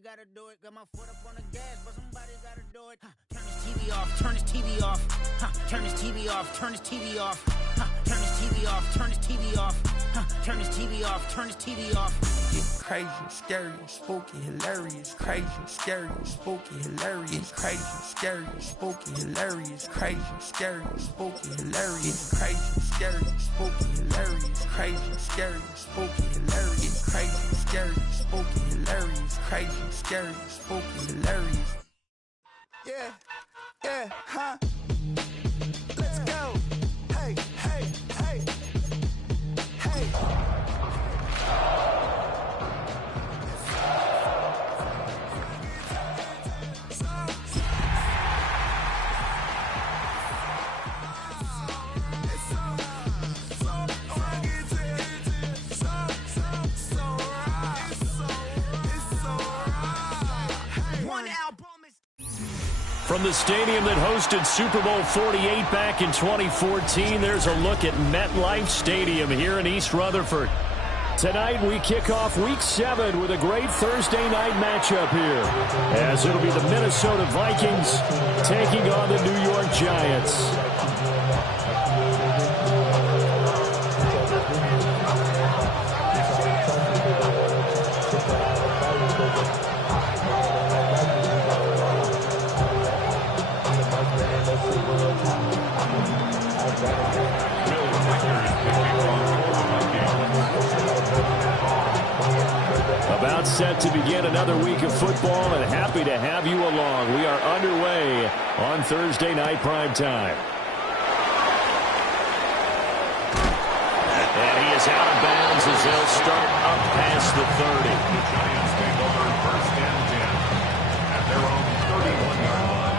somebody gotta do it. Got my foot up on the gas, but somebody gotta do it. Turn this TV off, turn this TV off. Turn this TV off, turn this TV off. Turn this TV off, turn this TV off. Turn this TV off, turn this TV off. It's crazy, scary, spooky, hilarious. Crazy, scary, spooky, hilarious. Crazy, scary, spooky, hilarious. Crazy, scary, spooky, hilarious. Crazy, scary, spooky, hilarious. Crazy, scary, spooky, hilarious. Crazy, scary, spooky, hilarious. Crazy, scary, spooky, hilarious. Yeah, let's go. Hey, hey, hey, hey. From the stadium that hosted Super Bowl 48 back in 2014, there's a look at MetLife Stadium here in East Rutherford. Tonight we kick off Week 7 with a great Thursday night matchup here, as it'll be the Minnesota Vikings taking on the New York Giants. About set to begin another week of football, and happy to have you along. We are underway on Thursday night primetime. And he is out of bounds as they'll start up past the 30. The Giants take over first and 10 at their own 31-yard line.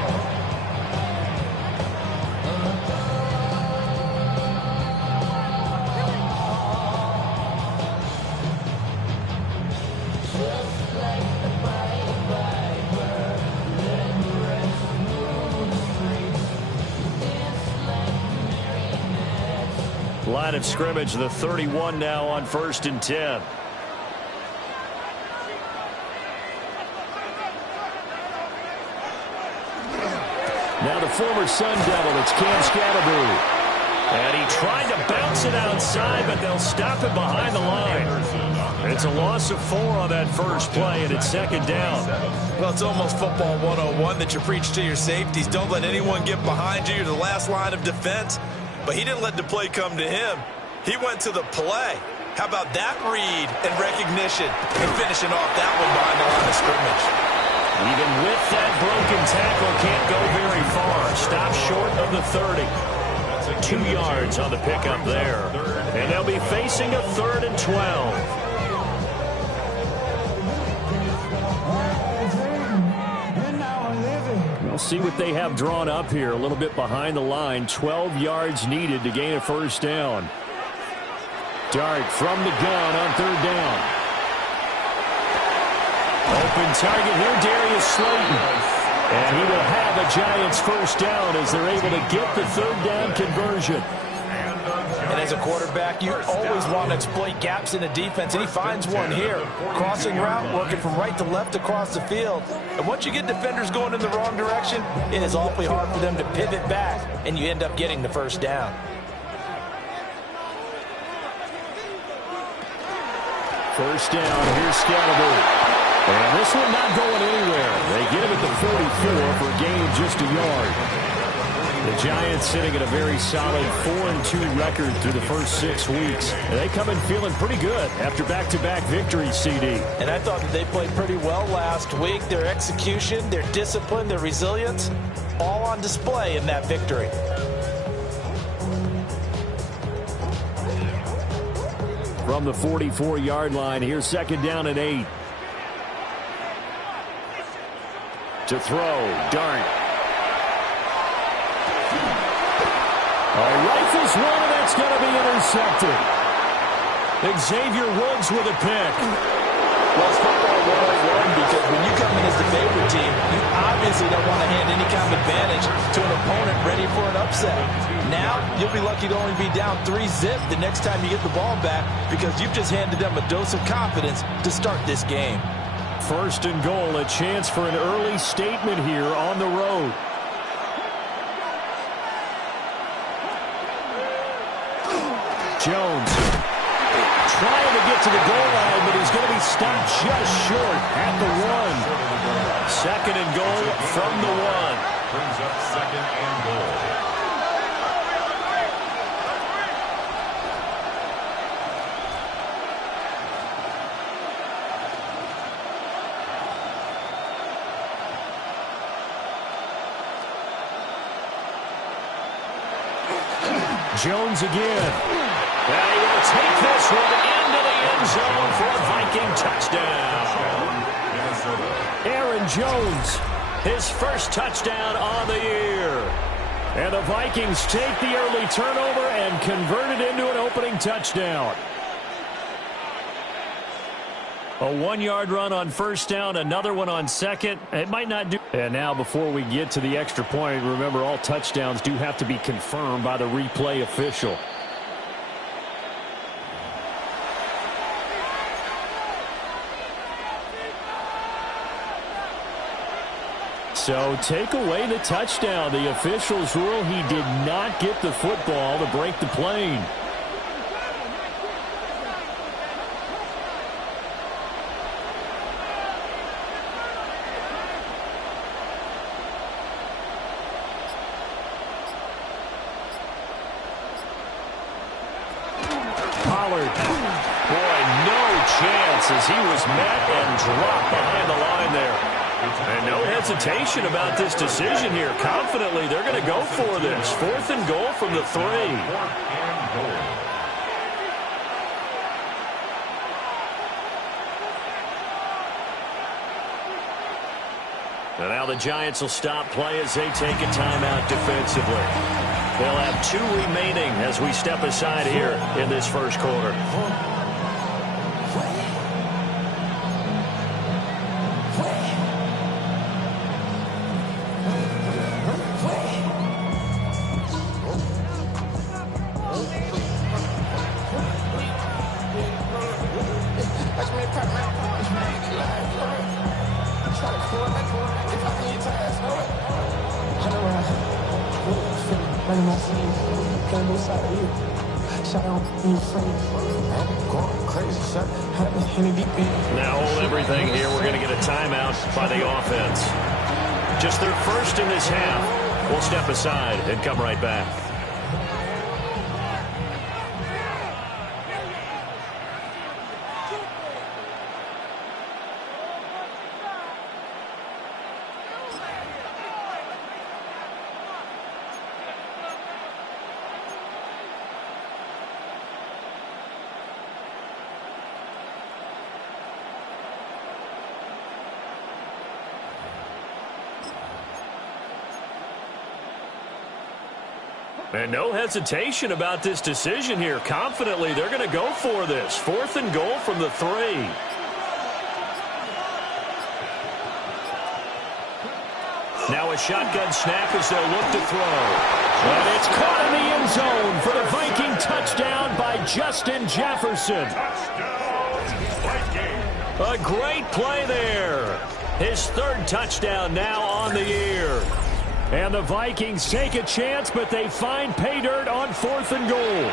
Line of scrimmage, the 31 now on first and 10. Now the former Sun Devil, it's Cam Scatterbury. And he tried to bounce it outside, but they'll stop it behind the line. It's a loss of 4 on that first play, and it's second down. Well, it's almost football 101 that you preach to your safeties. Don't let anyone get behind you. You're the last line of defense. But he didn't let the play come to him. He went to the play. How about that read and recognition and finishing off that one behind the line of scrimmage? Even with that broken tackle, can't go very far. Stop short of the 30. 2 yards on the pickup there. And they'll be facing a 3rd and 12. We'll see what they have drawn up here. A little bit behind the line. 12 yards needed to gain a first down. Dart from the gun on 3rd down. Open target here, Darius Slayton. And he will have a Giants first down as they're able to get the 3rd down conversion. And as a quarterback, you always want to exploit gaps in the defense, and he finds one here. Crossing route, working from right to left across the field. And once you get defenders going in the wrong direction, it is awfully hard for them to pivot back, and you end up getting the first down. First down, here's Scatterbury. And this one not going anywhere. They get him at the 44 for a gain of just a yard. The Giants sitting at a very solid 4-2 record through the first 6 weeks. And they come in feeling pretty good after back-to-back victories, CD. And I thought that they played pretty well last week. Their execution, their discipline, their resilience, all on display in that victory. From the 44-yard line, here's second down and 8. To throw, Dart. Rifles one, and that's going to be intercepted. Xavier Woods with a pick. Well, it's football 101 because when you come in as the favorite team, you obviously don't want to hand any kind of advantage to an opponent ready for an upset. Now, you'll be lucky to only be down 3-zip the next time you get the ball back because you've just handed them a dose of confidence to start this game. First and goal, a chance for an early statement here on the road. Jones trying to get to the goal line, but he's going to be stopped just short at the 1. Second and goal from the 1. Brings up second and goal. Jones again. And he will take this one into the end zone for a Viking touchdown. Aaron Jones, his first touchdown on the year. And the Vikings take the early turnover and convert it into an opening touchdown. A 1-yard run on first down, another one on second. It might not do. And now before we get to the extra point, remember all touchdowns do have to be confirmed by the replay official. So take away the touchdown. The officials rule he did not get the football to break the plane. As he was met and dropped behind the line there. And no hesitation about this decision here. Confidently, they're going to go for this. 4th and goal from the 3. And now the Giants will stop play as they take a timeout defensively. They'll have 2 remaining as we step aside here in this first quarter. Now hold everything here. We're going to get a timeout by the offense. Just their first in this half. We'll step aside and come right back. And no hesitation about this decision here. Confidently, they're going to go for this. 4th and goal from the 3. Now a shotgun snap as they'll look to throw. And it's caught in the end zone for the Viking touchdown by Justin Jefferson. A great play there. His 3rd touchdown now on the year. And the Vikings take a chance, but they find pay dirt on 4th and goal.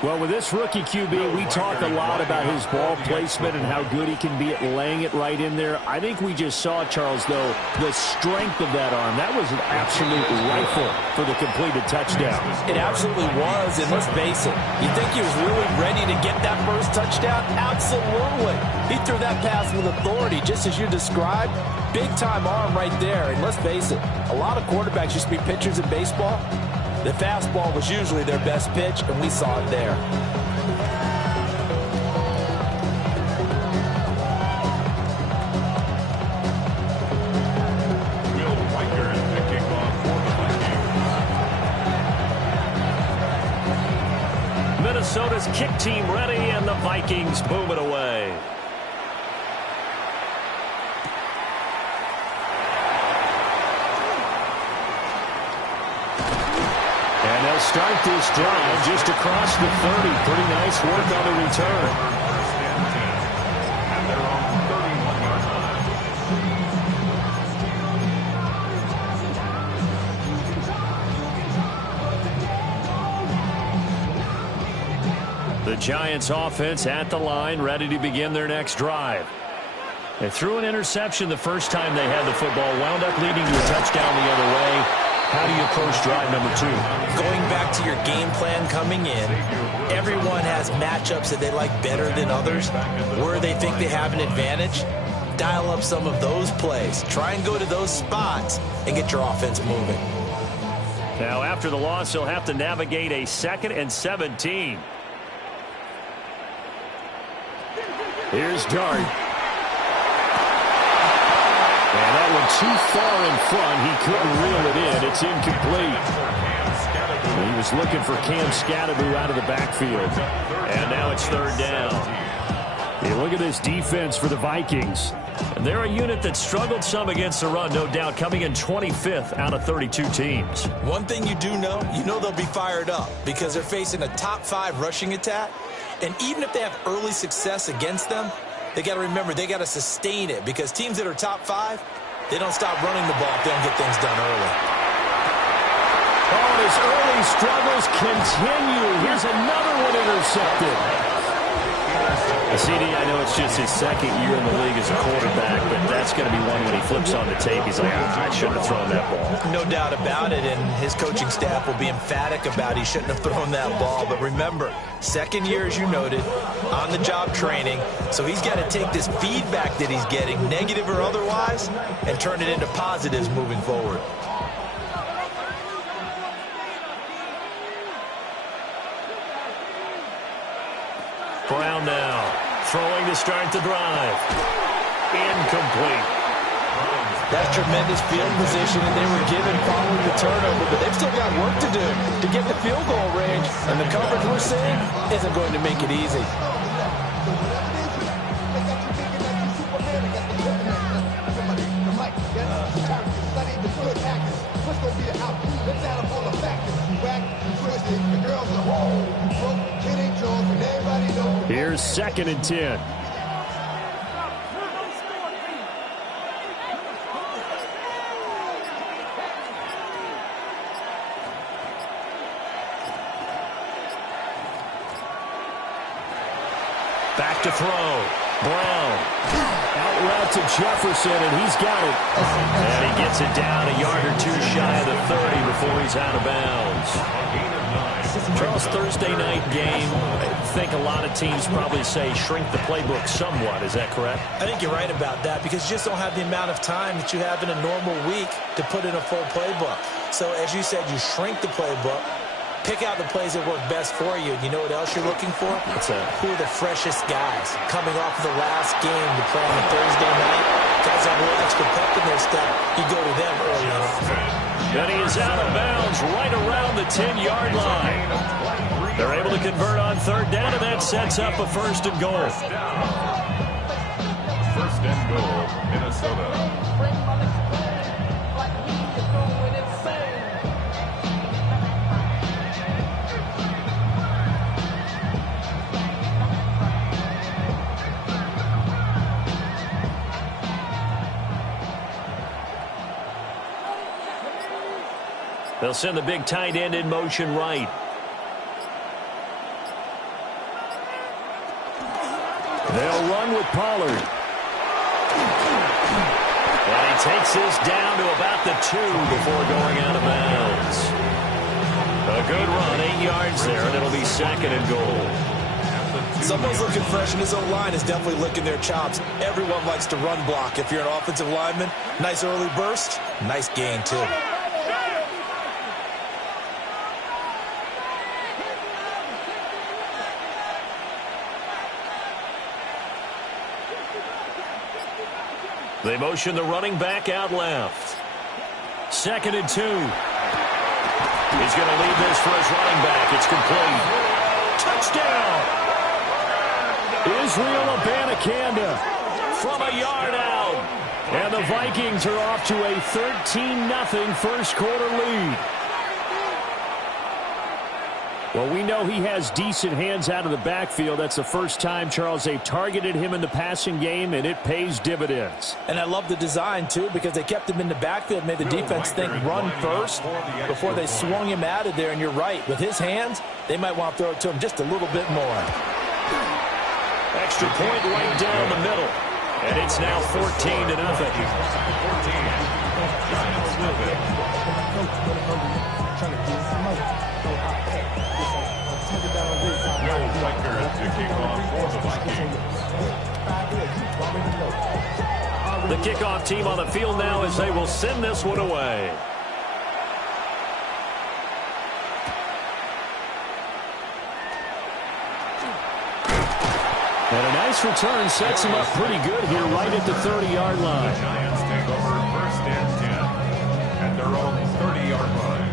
Well, with this rookie QB, we talk a lot about his ball placement and how good he can be at laying it right in there. I think we just saw, Charles, though, the strength of that arm. That was an absolute rifle for the completed touchdown. It absolutely was, and let's face it, you think he was really ready to get that first touchdown? Absolutely. He threw that pass with authority, just as you described. Big-time arm right there, and let's face it, a lot of quarterbacks used to be pitchers in baseball. The fastball was usually their best pitch, and we saw it there. Minnesota's kick team ready, and the Vikings boom it away. And they'll start this drive just across the 30. Pretty nice work on the return. Giants offense at the line, ready to begin their next drive. They threw an interception the first time they had the football, wound up leading to a touchdown the other way. How do you approach drive number 2? Going back to your game plan coming in, everyone has matchups that they like better than others. Where they think they have an advantage, dial up some of those plays. Try and go to those spots and get your offense moving. Now, after the loss, he'll have to navigate a 2nd and 17. Here's Dart. And that one too far in front. He couldn't reel it in. It's incomplete. He was looking for Cam Scatteroo out of the backfield. And now it's 3rd down. Hey, look at this defense for the Vikings. And they're a unit that struggled some against the run, no doubt, coming in 25th out of 32 teams. One thing you do know, they'll be fired up because they're facing a top 5 rushing attack. And even if they have early success against them, they got to remember they got to sustain it because teams that are top 5, they don't stop running the ball if they don't get things done early. Oh, his early struggles continue. Here's another one intercepted. CD, I know it's just his 2nd year in the league as a quarterback, but that's going to be one when he flips on the tape. He's like, I shouldn't have thrown that ball. No doubt about it, and his coaching staff will be emphatic about he shouldn't have thrown that ball. But remember, 2nd year, as you noted, on-the-job training, so he's got to take this feedback that he's getting, negative or otherwise, and turn it into positives moving forward. Brown now, throwing to start the drive. Incomplete. That's tremendous field position that they were given following the turnover, but they've still got work to do to get the field goal range, and the coverage we're seeing isn't going to make it easy. Here's 2nd and 10. Back to throw. Brown. Out route to Jefferson, and he's got it. And he gets it down a yard or 2 shy of the 30 before he's out of bounds. Charles, Thursday night game, I think a lot of teams probably say shrink the playbook somewhat. Is that correct? I think you're right about that because you just don't have the amount of time that you have in a normal week to put in a full playbook. So as you said, you shrink the playbook, pick out the plays that work best for you. And you know what else you're looking for? Who are the freshest guys coming off of the last game to play on a Thursday night? Guys have a little extra pep in their step. You go to them early and often. And he is out of bounds right around the 10-yard line. They're able to convert on 3rd down, and that sets up a 1st and goal. 1st and goal, Minnesota. They'll send the big tight end in motion right. They'll run with Pollard. And he takes this down to about the 2 before going out of bounds. A good run, 8 yards there, and it'll be 2nd and goal. Someone's looking fresh, and his own line is definitely licking their chops. Everyone likes to run block. If you're an offensive lineman, nice early burst, nice gain too. They motion the running back out left. 2nd and 2. He's going to lead this for his running back. It's complete. Touchdown! Israel Abanikanda from a yard out. And the Vikings are off to a 13-0 first quarter lead. Well, we know he has decent hands out of the backfield. That's the first time, Charles, they've targeted him in the passing game, and it pays dividends. And I love the design, too, because they kept him in the backfield, made the defense think run first before they swung him out of there. And you're right, with his hands, they might want to throw it to him just a little bit more. Extra point right down the middle. And it's now 14-0. The kickoff team on the field now as they will send this one away. And a nice return sets him up pretty good here right at the 30-yard line. The Giants take over 1st and 10 at their own 30-yard line.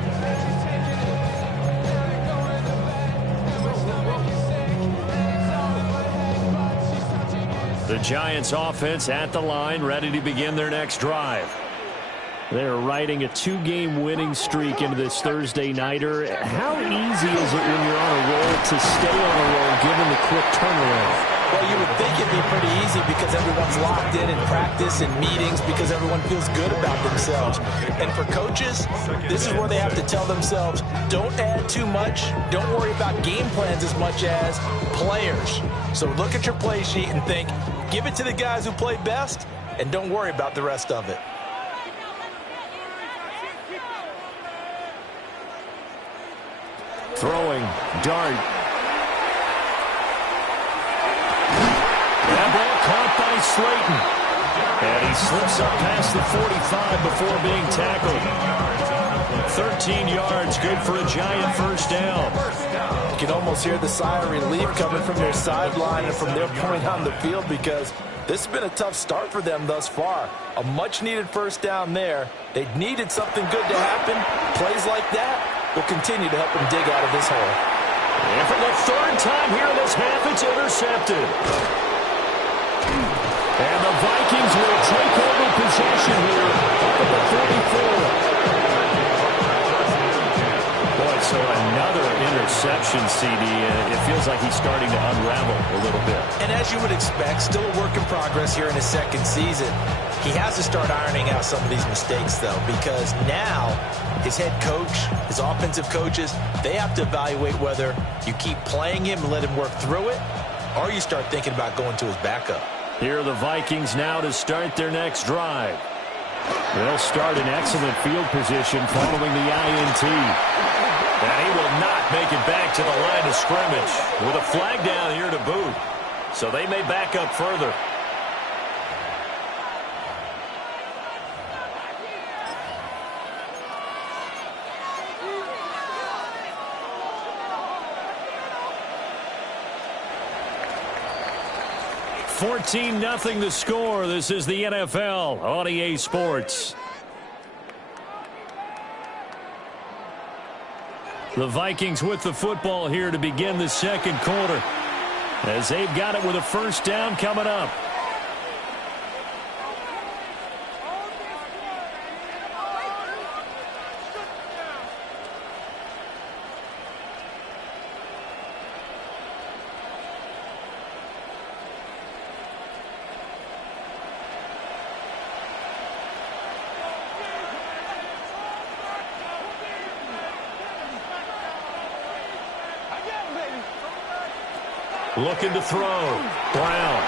The Giants offense at the line, ready to begin their next drive. They're riding a 2-game winning streak into this Thursday nighter. How easy is it when you're on a roll to stay on a roll given the quick turnaround? Well, you would think it'd be pretty easy because everyone's locked in practice and meetings because everyone feels good about themselves. And for coaches, this is where they have to tell themselves, don't add too much. Don't worry about game plans as much as players. So look at your play sheet and think, give it to the guys who play best, and don't worry about the rest of it. Throwing, dart. That ball caught by Slayton. And he slips up past the 45 before being tackled. 13 yards, good for a Giant first down. You can almost hear the sigh of relief coming from their sideline and from their point on the field because this has been a tough start for them thus far. A much-needed first down there. They needed something good to happen. Plays like that will continue to help them dig out of this hole. And for the third time here in this half, it's intercepted. And the Vikings will take over possession here up at the 44. Boy, so another interception, CD. It feels like he's starting to unravel a little bit. And as you would expect, still a work in progress here in his second season. He has to start ironing out some of these mistakes, though, because now his head coach, his offensive coaches, they have to evaluate whether you keep playing him and let him work through it, or you start thinking about going to his backup. Here are the Vikings now to start their next drive. They'll start in excellent field position following the INT. And he will not make it back to the line of scrimmage with a flag down here to boot. So they may back up further. $14-0 the score. This is the NFL on EA Sports. The Vikings with the football here to begin the second quarter as they've got it with a first down coming up. Looking to throw. Brown.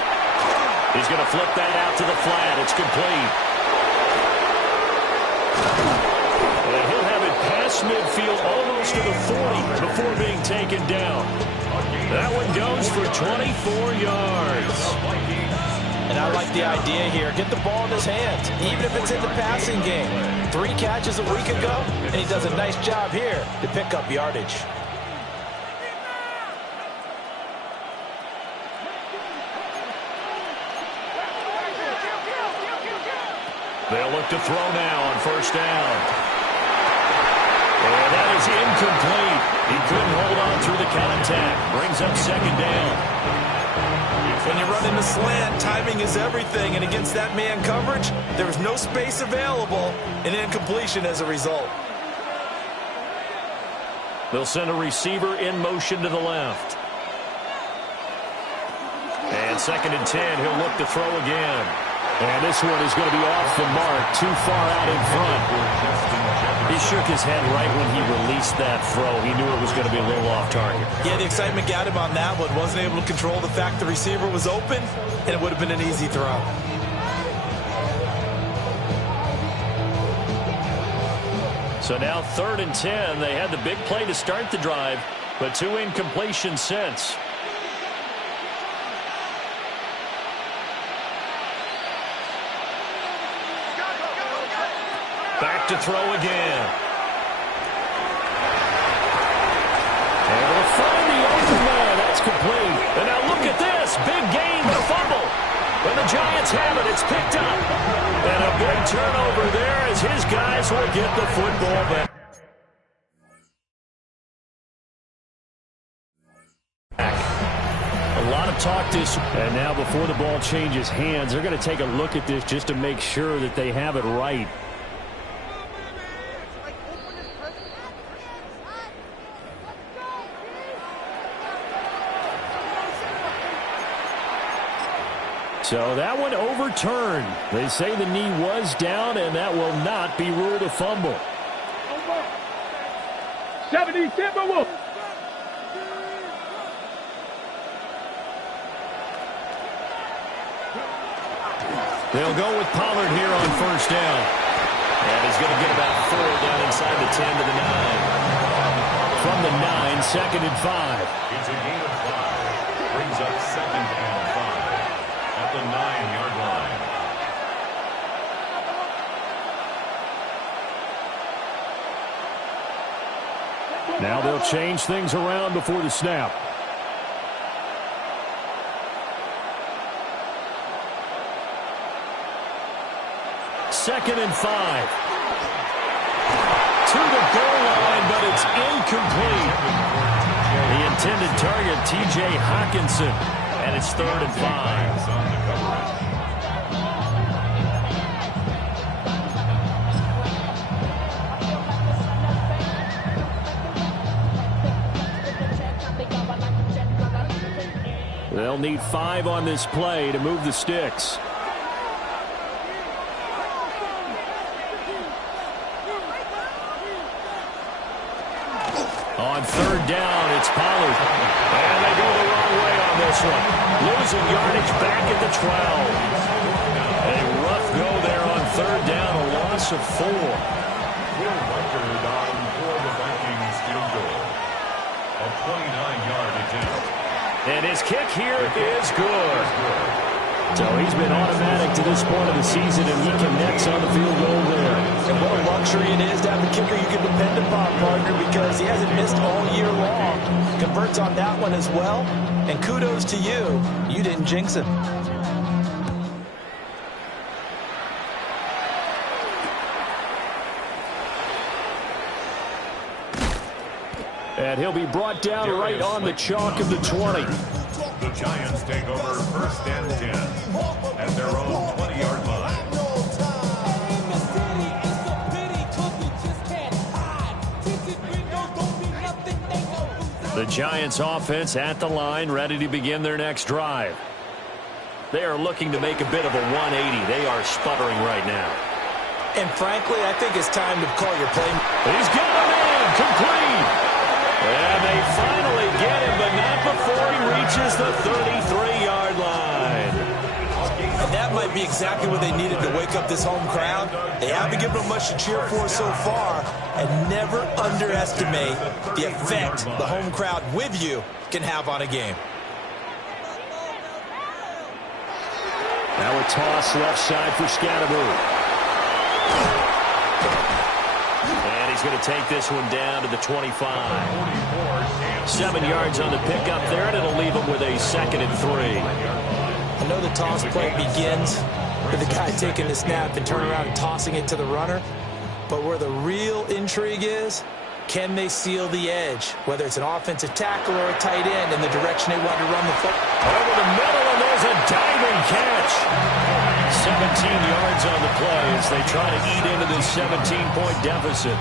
He's going to flip that out to the flat. It's complete. And he'll have it past midfield almost to the 40 before being taken down. That one goes for 24 yards. And I like the idea here. Get the ball in his hands, even if it's in the passing game. 3 catches a week ago, and he does a nice job here to pick up yardage. They'll look to throw now on first down. And that is incomplete. He couldn't hold on through the contact. Brings up second down. When you run in the slant, timing is everything. And against that man coverage, there was no space available, and incompletion as a result. They'll send a receiver in motion to the left. And 2nd and 10, he'll look to throw again. And this one is going to be off the mark, too far out in front. He shook his head right when he released that throw. He knew it was going to be a little off target. Yeah, the excitement got him on that one. Wasn't able to control the fact the receiver was open, and it would have been an easy throw. So now 3rd and 10. They had the big play to start the drive, but 2 incompletions since. Back to throw again. And we'll find the open man. That's complete. And now look at this. Big gain, but a fumble. When the Giants have it, it's picked up. And a big turnover there as his guys will get the football back. A lot of talk this. And now before the ball changes hands, they're going to take a look at this just to make sure that they have it right. So that one overturned. They say the knee was down, and that will not be ruled a fumble. 70 Timberwolves. They'll go with Pollard here on 1st down. And he's going to get about 4 down inside the 10 to the 9. From the 9, 2nd and 5. It's a gain of 5. Brings up 2nd and 5 at the 9-yard line. Now they'll change things around before the snap. Second and 5. To the goal line, but it's incomplete. The intended target, T.J. Hawkinson, and it's 3rd and 5. They'll need 5 on this play to move the sticks. On 3rd down, it's Pollard. And they go the wrong way on this one. Losing yardage back at the 12. A rough go there on 3rd down, a loss of 4. Will record on for the Vikings field goal. A 29-yard attempt. And his kick here is good. So he's been automatic to this point of the season, and he connects on the field goal there. And what a luxury it is to have a kicker you can depend upon, partner, because he hasn't missed all year long. Converts on that one as well. And kudos to you. You didn't jinx him. And he'll be brought down right on the chalk of the 20. The Giants take over 1st and 10 at their own 20-yard line. The Giants offense at the line, ready to begin their next drive. They are looking to make a bit of a 180. They are sputtering right now. And frankly, I think it's time to call your play. He's got him in, complete. And they finally get him, but not before he reaches the 33-yard line. And that might be exactly what they needed to wake up this home crowd. They haven't given them much to cheer for so far, and never underestimate the effect the home crowd with you can have on a game. Now a toss left side for Scatterboot. And he's going to take this one down to the 25. 7 yards on the pickup there, and it'll leave him with a 2nd and 3. I know the toss play begins with the guy taking the snap and turning around and tossing it to the runner. But where the real intrigue is, can they seal the edge? Whether it's an offensive tackle or a tight end in the direction they want to run the football. Over the middle, and there's a diving catch. 17 yards on the play as they try to eat into this 17-point deficit.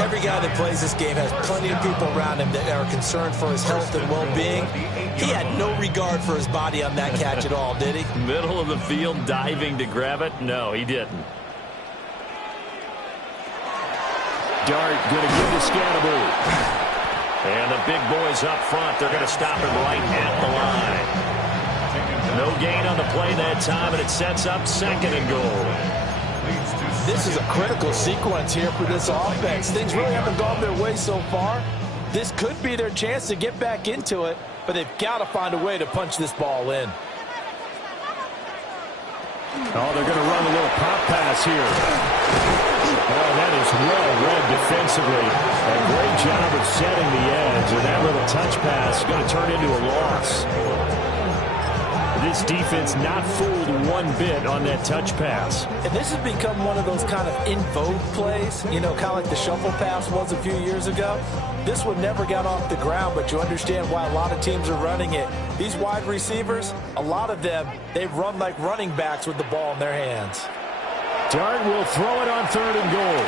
Every guy that plays this game has plenty of people around him that are concerned for his health and well-being. He had no regard for his body on that catch at all, did he? Middle of the field, diving to grab it? No, he didn't. Dart going to give to Scannaboo. And the big boys up front, they're going to stop him right at the line. No gain on the play that time, and it sets up 2nd and goal. This is a critical sequence here for this offense. Things really haven't gone their way so far. This could be their chance to get back into it, but they've got to find a way to punch this ball in. Oh, they're going to run a little pop pass here. Oh, that is well read defensively. A great job of setting the edge, and that little touch pass is going to turn into a loss. This defense not fooled one bit on that touch pass. And this has become one of those kind of in vogue plays, you know, kind of like the shuffle pass was a few years ago. This one never got off the ground, but you understand why a lot of teams are running it. These wide receivers, a lot of them, they run like running backs with the ball in their hands. Dart will throw it on 3rd and goal.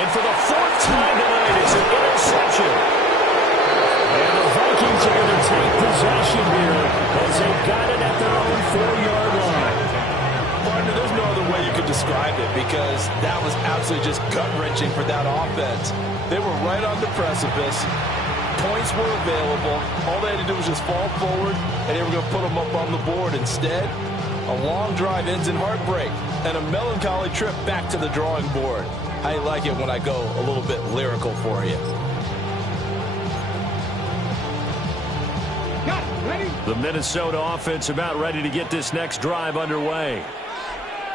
And for the 4th time tonight, it's an interception. And the Vikings are going to take possession here as they've got it at their own 4-yard line. Partner, there's no other way you could describe it because that was absolutely just gut-wrenching for that offense. They were right on the precipice. Points were available. All they had to do was just fall forward, and they were going to put them up on the board. Instead, a long drive ends in heartbreak and a melancholy trip back to the drawing board. How you like it when I go a little bit lyrical for you? The Minnesota offense about ready to get this next drive underway.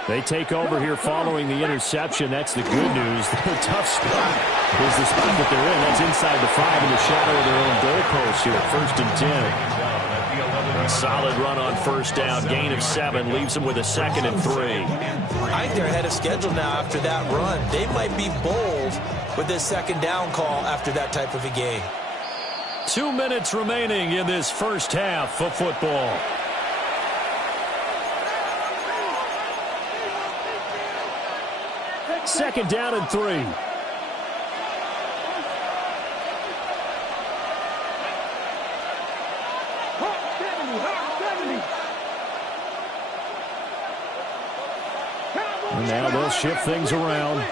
They take over here following the interception. That's the good news. The tough spot is the spot that they're in. That's inside the 5 in the shadow of their own goalpost here. 1st and 10. A solid run on 1st down. Gain of 7 leaves them with a 2nd and 3. I think they're ahead of schedule now after that run. They might be bold with this 2nd down call after that type of a game. 2 minutes remaining in this first half of football. Second down and 3. And now they'll shift things around.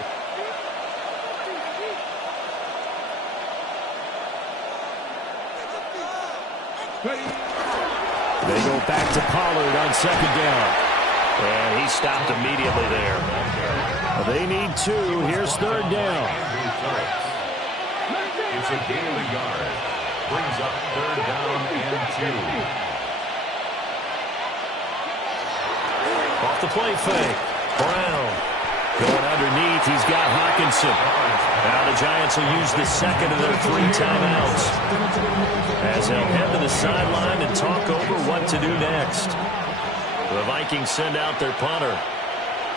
They go back to Pollard on 2nd down. And he stopped immediately there. They need 2. Here's 3rd down. It's a gain of a yard. Brings up 3rd down and 2. Off the play fake. Brown going underneath. He's got Hawkinson. Now the Giants will use the 2nd of their 3 timeouts as they'll head to the sideline and talk over what to do next. The Vikings send out their punter,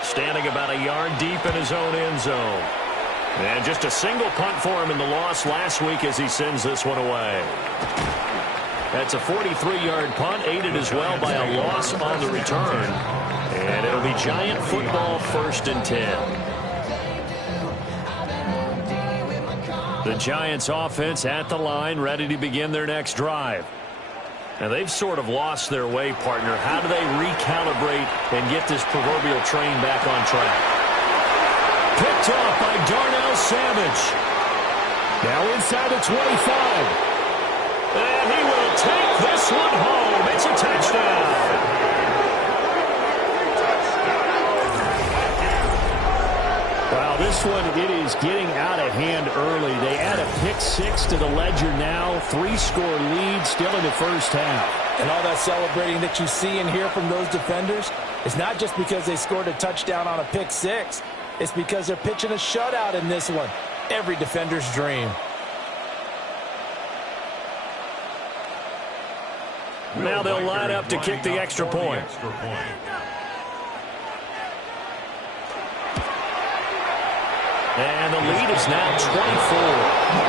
standing about a yard deep in his own end zone. And just a single punt for him in the loss last week as he sends this one away. That's a 43-yard punt, aided as well by a loss on the return. And it'll be Giant football, 1st and 10. The Giants offense at the line, ready to begin their next drive. Now, they've sort of lost their way, partner. How do they recalibrate and get this proverbial train back on track? Picked off by Darnell Savage. Now inside the 25. And he will take this one home. It's a touchdown. Wow, this one, it is getting out of hand early. They add a pick 6 to the ledger now. 3-score lead still in the first half. And all that celebrating that you see and hear from those defenders is not just because they scored a touchdown on a pick 6. It's because they're pitching a shutout in this one. Every defender's dream. Now they'll line up to kick the extra point. And the lead is now 24.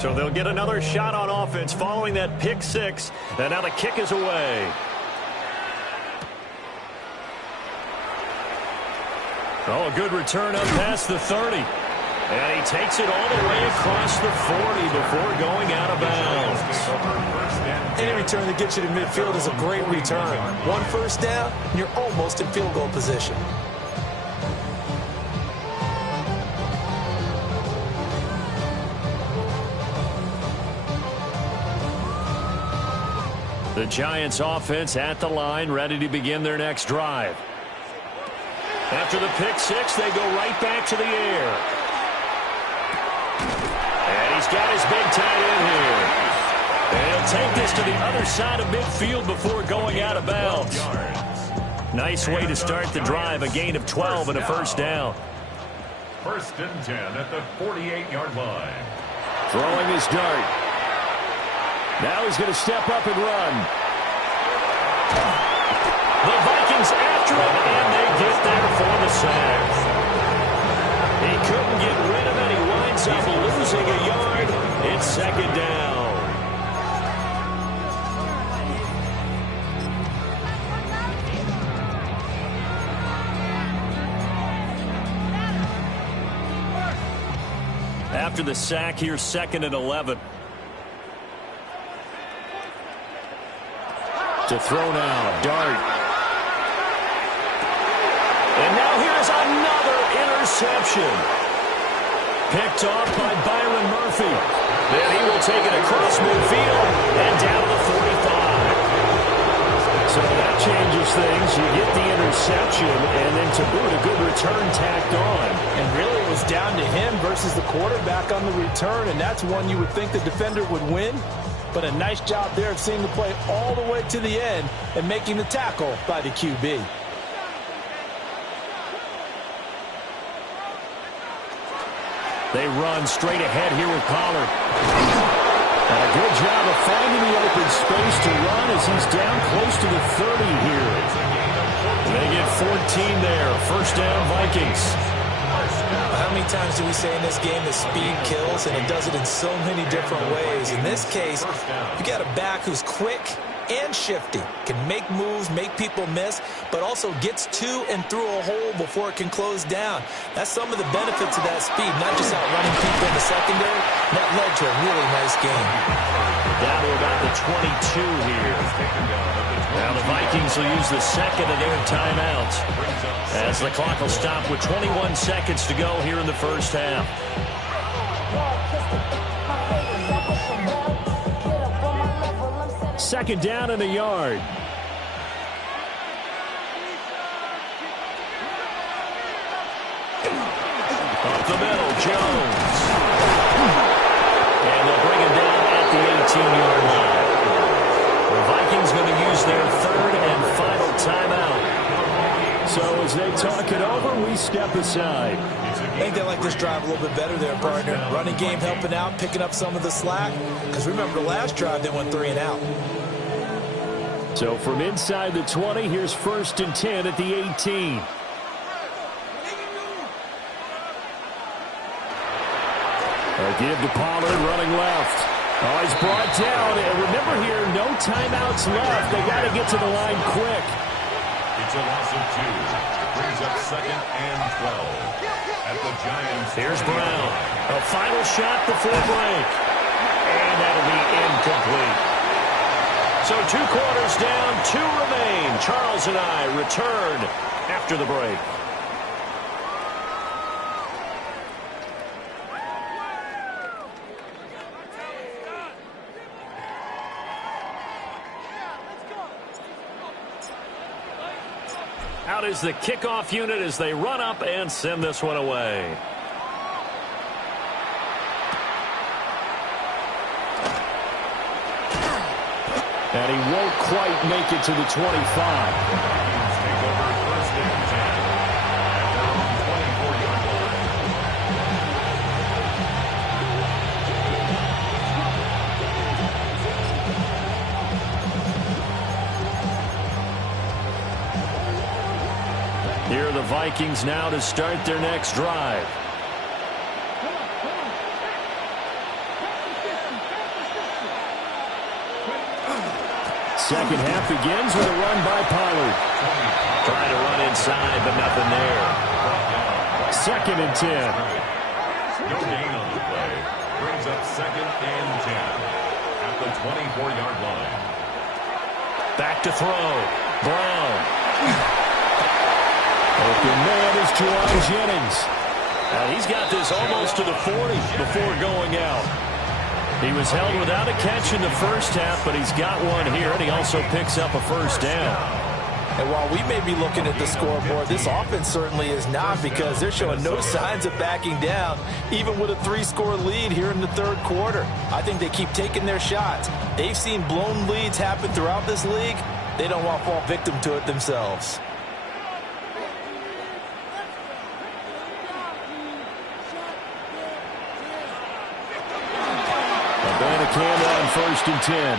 So they'll get another shot on offense following that pick six. And now the kick is away. Oh, a good return up past the 30. And he takes it all the way across the 40 before going out of bounds. Any return that gets you to midfield is a great return. One first down, and you're almost in field goal position. The Giants offense at the line, ready to begin their next drive. After the pick six, they go right back to the air. And he's got his big tight end here. And he'll take this to the other side of midfield before going out of bounds. Nice way to start the drive, a gain of 12 and a first down. 1st and 10 at the 48-yard line. Throwing his dart. Now he's going to step up and run. The Vikings after him, and they get there for the sack. He couldn't get rid of it. He winds up losing a yard. It's 2nd down. After the sack, here's 2nd and 11. To throw now, Dart. And now here's another interception. Picked off by Byron Murphy. Then he will take it across midfield and down to the 45. So that changes things. You get the interception, and then to boot, a good return tacked on. And really it was down to him versus the quarterback on the return, and that's one you would think the defender would win. But a nice job there of seeing the play all the way to the end and making the tackle by the QB. They run straight ahead here with Pollard. And a good job of finding the open space to run as he's down close to the 30 here. And they get 14 there. First down, Vikings. How many times do we say in this game that speed kills, and it does it in so many different ways? In this case, you got a back who's quick and shifty, can make moves, make people miss, but also gets to and through a hole before it can close down. That's some of the benefits of that speed, not just outrunning people in the secondary. That led to a really nice game. Down to about the 22 here. Now the Vikings will use the second of their timeouts as the clock will stop with 21 seconds to go here in the first half. Second down and a yard. Up the middle, Jones. And they'll bring him down at the 18-yard line. The Vikings going to use their third and final timeout. So as they talk it over, we step aside. I think they like this drive a little bit better there, partner. Running game helping out, picking up some of the slack. Because remember, the last drive, they went 3 and out. So from inside the 20, here's 1st and 10 at the 18. A give to Pollard running left. Oh, he's brought down. And remember here, no timeouts left. They got to get to the line quick. It's a loss of 2. Brings up 2nd and 12. At the Giants. Here's Brown. A final shot before break. And that'll be incomplete. So 2 quarters down, 2 remain. Charles and I return after the break. Out is the kickoff unit as they run up and send this one away. And he won't quite make it to the 25. Here are the Vikings now to start their next drive. second half begins with a run by Pollard. Trying to run inside, but nothing there. 2nd and 10. No gain on the play. Brings up 2nd and 10 at the 24-yard line. Back to throw. Brown. Open man is Juwan Jennings. He's got this almost to the 40 before going out. He was held without a catch in the first half, but he's got one here, and he also picks up a first down. And while we may be looking at the scoreboard, this offense certainly is not, because they're showing no signs of backing down, even with a 3-score lead here in the third quarter. I think they keep taking their shots. They've seen blown leads happen throughout this league. They don't want to fall victim to it themselves. Abanikanda on 1st and 10.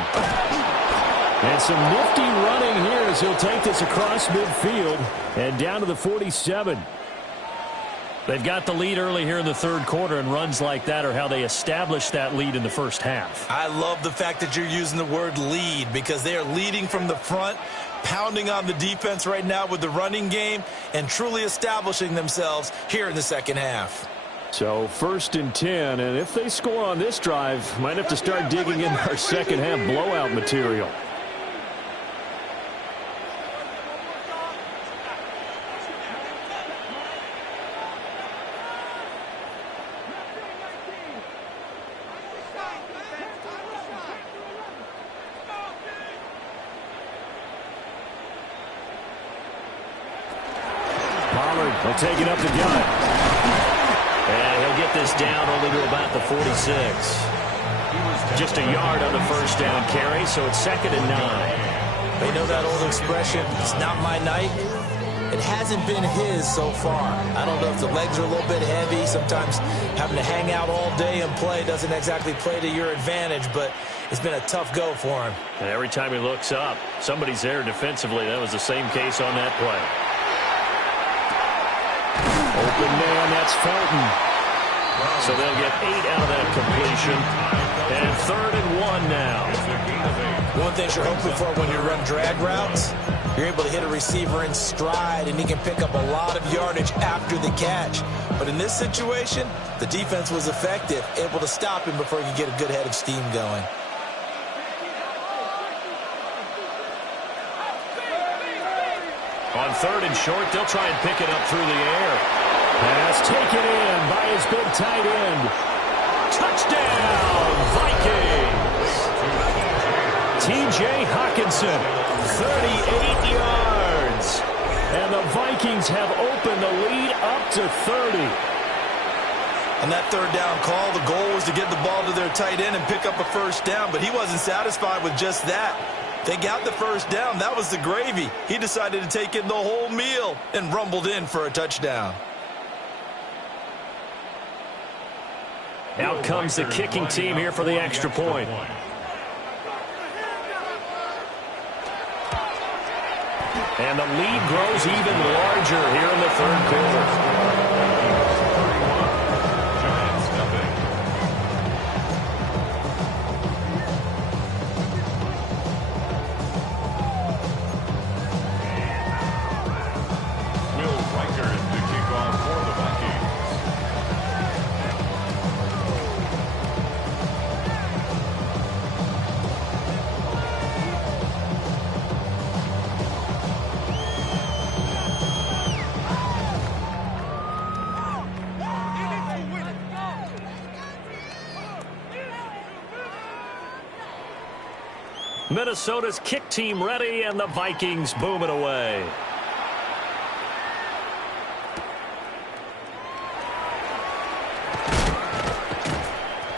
And some nifty running here as he'll take this across midfield and down to the 47. They've got the lead early here in the third quarter, and runs like that are how they establish that lead in the first half. I love the fact that you're using the word lead, because they are leading from the front, pounding on the defense right now with the running game, and truly establishing themselves here in the second half. So 1st and 10, and if they score on this drive, might have to start digging in our second half blowout material. They'll take it up the gut. And he'll get this down only to about the 46. Just a yard on the first down carry, so it's 2nd and 9. They know that old expression, it's not my night. It hasn't been his so far. I don't know if the legs are a little bit heavy. Sometimes having to hang out all day and play doesn't exactly play to your advantage, but it's been a tough go for him. And every time he looks up, somebody's there defensively. That was the same case on that play. Open man, that's Fulton. So they'll get 8 out of that completion. And 3rd and 1 now. One thing you're hoping for when you run drag routes, you're able to hit a receiver in stride, and he can pick up a lot of yardage after the catch. But in this situation, the defense was effective, able to stop him before he could get a good head of steam going. On 3rd and short, they'll try and pick it up through the air. Pass taken in by his big tight end. Touchdown, Vikings! T.J. Hawkinson, 38 yards. And the Vikings have opened the lead up to 30. On that 3rd down call, the goal was to get the ball to their tight end and pick up a first down, but he wasn't satisfied with just that. They got the first down. That was the gravy. He decided to take in the whole meal and rumbled in for a touchdown. Out comes the kicking team here for the extra point. And the lead grows even larger here in the third quarter. Minnesota's kick team ready, and the Vikings boom it away.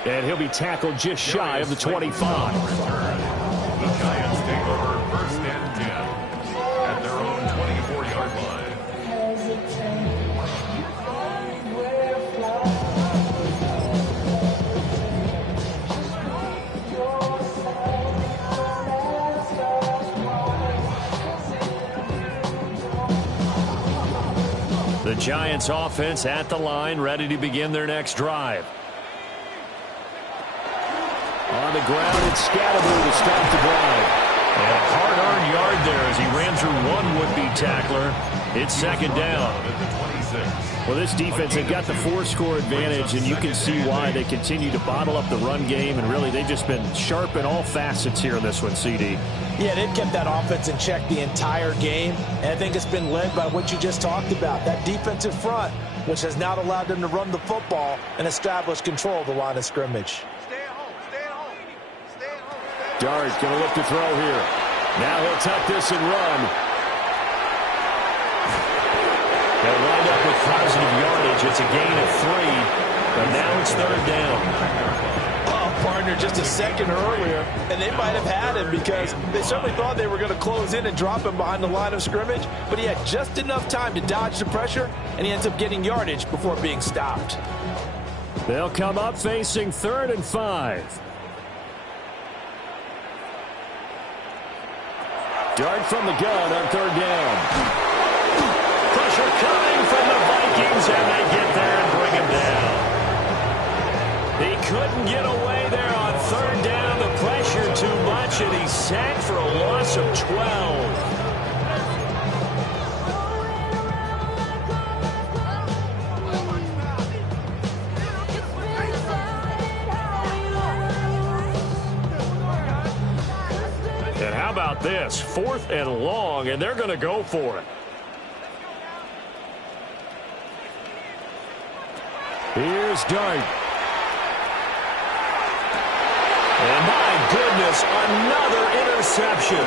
And he'll be tackled just shy of the 25. The Giants take over 1st and 10 at their own 24-yard line. The Giants offense at the line, ready to begin their next drive. On the ground, it's Scatterby to start the drive. And a hard-earned yard there as he ran through one would-be tackler. It's second down. Well, this defense, they've got the 4-score advantage, and you can see why they continue to bottle up the run game, and really they've just been sharp in all facets here in this one, CD. Yeah, they've kept that offense in check the entire game, and I think it's been led by what you just talked about, that defensive front, which has now allowed them to run the football and establish control of the line of scrimmage. Dart going to look to throw here. Now he'll tuck this and run. They'll wind up with positive yardage. It's a gain of 3, but now it's third down. Oh, partner, just a second earlier, and they might have had him because they certainly thought they were going to close in and drop him behind the line of scrimmage, but he had just enough time to dodge the pressure, and he ends up getting yardage before being stopped. They'll come up facing 3rd and 5. Dart from the gun on 3rd down. Pressure coming from the Vikings, and they get there and bring him down. He couldn't get away there on 3rd down. The pressure too much, and he's sacked for a loss of 12. And how about this? 4th and long, and they're going to go for it. Here's Dart. And my goodness, another interception.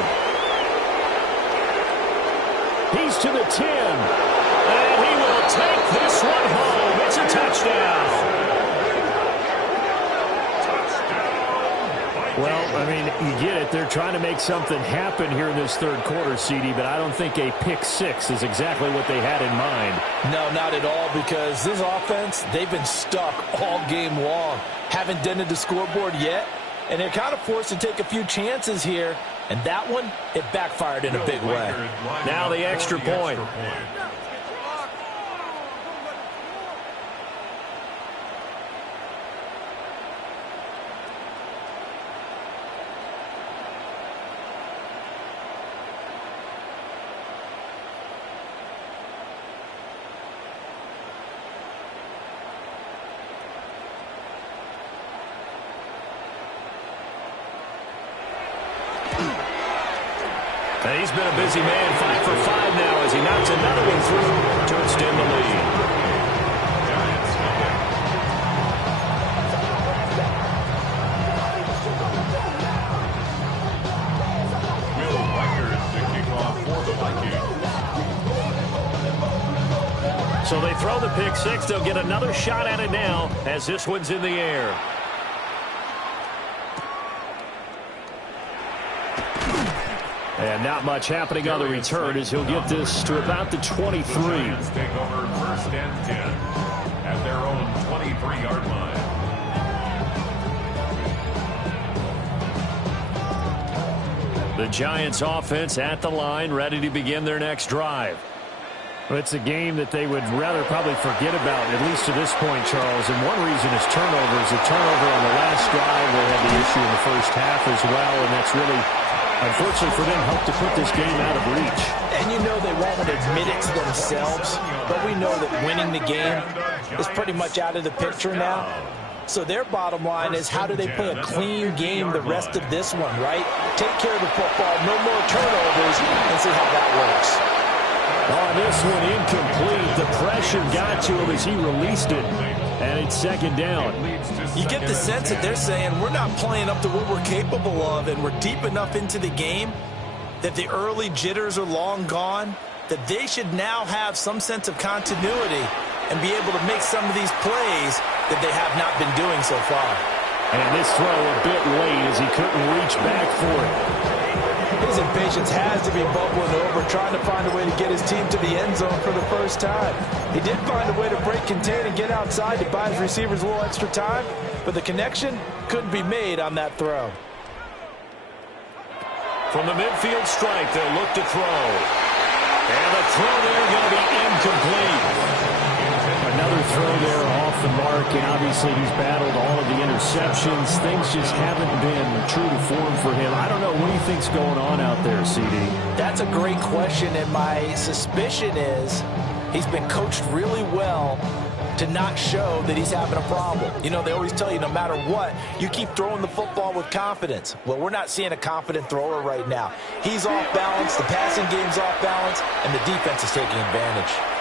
He's to the 10. And he will take this one home. It's a touchdown. Well, I mean, you get it. They're trying to make something happen here in this 3rd quarter, CD, but I don't think a pick 6 is exactly what they had in mind. No, not at all, because this offense, they've been stuck all game long. Haven't dented the scoreboard yet, and they're kind of forced to take a few chances here, and that one, it backfired in a big way. Now the extra point. He's been a busy man, 5 for 5 now as he knocks another one through to extend the lead. Will Weckers to kick off for the Vikings. So they throw the pick 6. They'll get another shot at it now as this one's in the air. And not much happening on the return as he'll get this to about the 23. The Giants take over 1st and 10 at their own 23-yard line. The Giants offense at the line, ready to begin their next drive. Well, it's a game that they would rather probably forget about, at least to this point, Charles. And one reason is turnovers. A turnover on the last drive. They had the issue in the first half as well, and that's really, unfortunately for them, helped to put this game out of reach. And you know they won't admit it to themselves, but we know that winning the game is pretty much out of the picture now. So their bottom line is, how do they play a clean game the rest of this one, right? Take care of the football, no more turnovers, and see how that works. On this one, incomplete. The pressure got to him as he released it, and it's second down. You get the sense that they're saying we're not playing up to what we're capable of, and we're deep enough into the game that the early jitters are long gone, that they should now have some sense of continuity and be able to make some of these plays that they have not been doing so far. And this throw a bit late as he couldn't reach back for it. His impatience has to be bubbling over, trying to find a way to get his team to the end zone for the first time. He did find a way to break contain and get outside to buy his receivers a little extra time, but the connection couldn't be made on that throw. From the midfield stripe, they'll look to throw. And the throw there going to be incomplete. Another throw there off the mark mark, and obviously he's battled all of the interceptions. Things just haven't been true to form for him. I don't know. What do you think's going on out there, CD? That's a great question, and my suspicion is he's been coached really well to not show that he's having a problem. You know, they always tell you no matter what, you keep throwing the football with confidence. Well, we're not seeing a confident thrower right now. He's off balance, the passing game's off balance, and the defense is taking advantage.